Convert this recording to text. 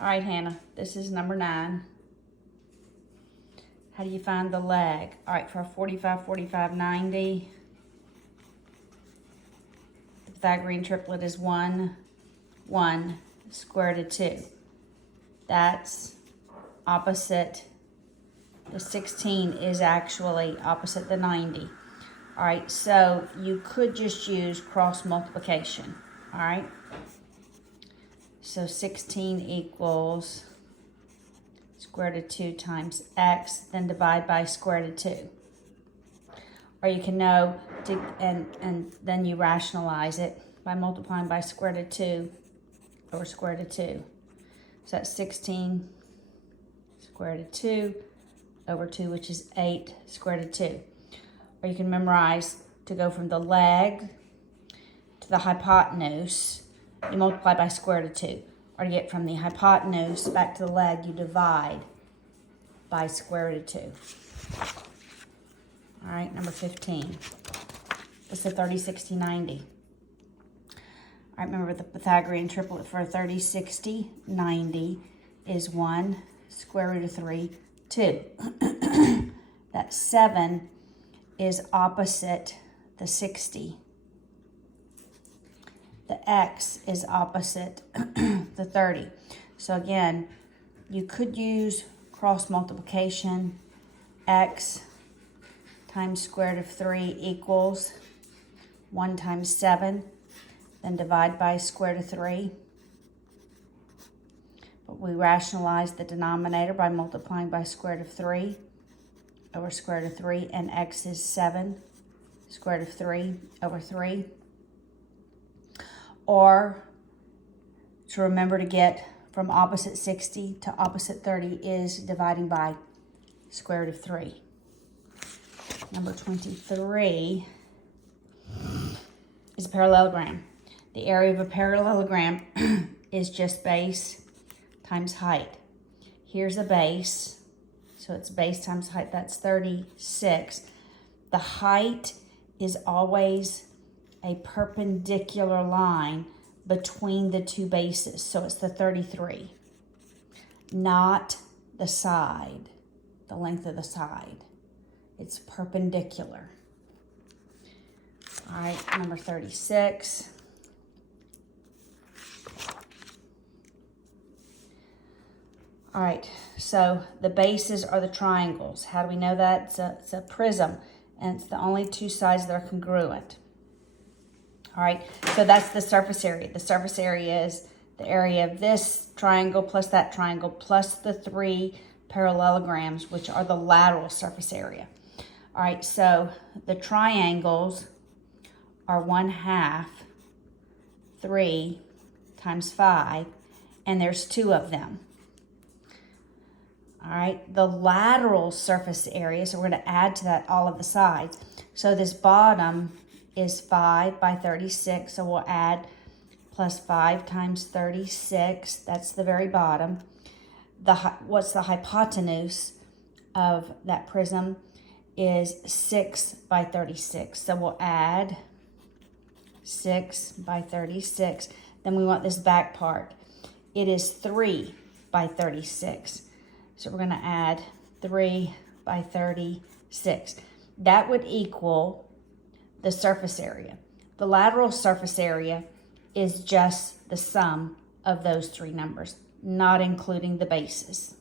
All right, Hannah, this is number 9. How do you find the leg? All right, for a 45, 45, 90, the Pythagorean triplet is 1, 1, square root of 2. That's opposite. The 16 is actually opposite the 90. All right, so you could just use cross multiplication. All right, so 16 equals square root of 2 times x, then divide by square root of 2. Or you can know, and then you rationalize it by multiplying by square root of 2 over square root of 2. So that's 16 square root of 2 over 2, which is 8 square root of 2. Or you can memorize to go from the leg to the hypotenuse, you multiply by square root of 2. Or to get from the hypotenuse back to the leg, you divide by square root of 2. All right, number 15. It's a 30, 60, 90. All right, remember the Pythagorean triplet for 30, 60, 90 is 1, square root of 3, 2. That 7 is opposite the 60. The x is opposite the 30. So again, you could use cross multiplication. X times square root of 3 equals 1 times 7. Then divide by square root of 3. But we rationalize the denominator by multiplying by square root of 3 over square root of 3. And x is 7 square root of 3 over 3. Or to remember to get from opposite 60 to opposite 30 is dividing by square root of 3. Number 23 is a parallelogram. The area of a parallelogram is just base times height. Here's a base, so it's base times height, that's 36. The height is always a perpendicular line between the two bases. So it's the 33, not the side, the length of the side. It's perpendicular. All right, number 36. All right, so the bases are the triangles. How do we know that? It's a prism, and it's the only two sides that are congruent. All right, so that's the surface area. The surface area is the area of this triangle plus that triangle plus the 3 parallelograms, which are the lateral surface area. All right, so the triangles are 1/2 3 times 5, and there's 2 of them. All right, the lateral surface area, so we're going to add to that all of the sides. So this bottom is 5 by 36, so we'll add plus 5 times 36. That's the very bottom. What's the hypotenuse of that prism is 6 by 36, so we'll add 6 by 36. Then we want this back part. It is 3 by 36, so we're going to add 3 by 36. That would equal the surface area. The lateral surface area is just the sum of those 3 numbers, not including the bases.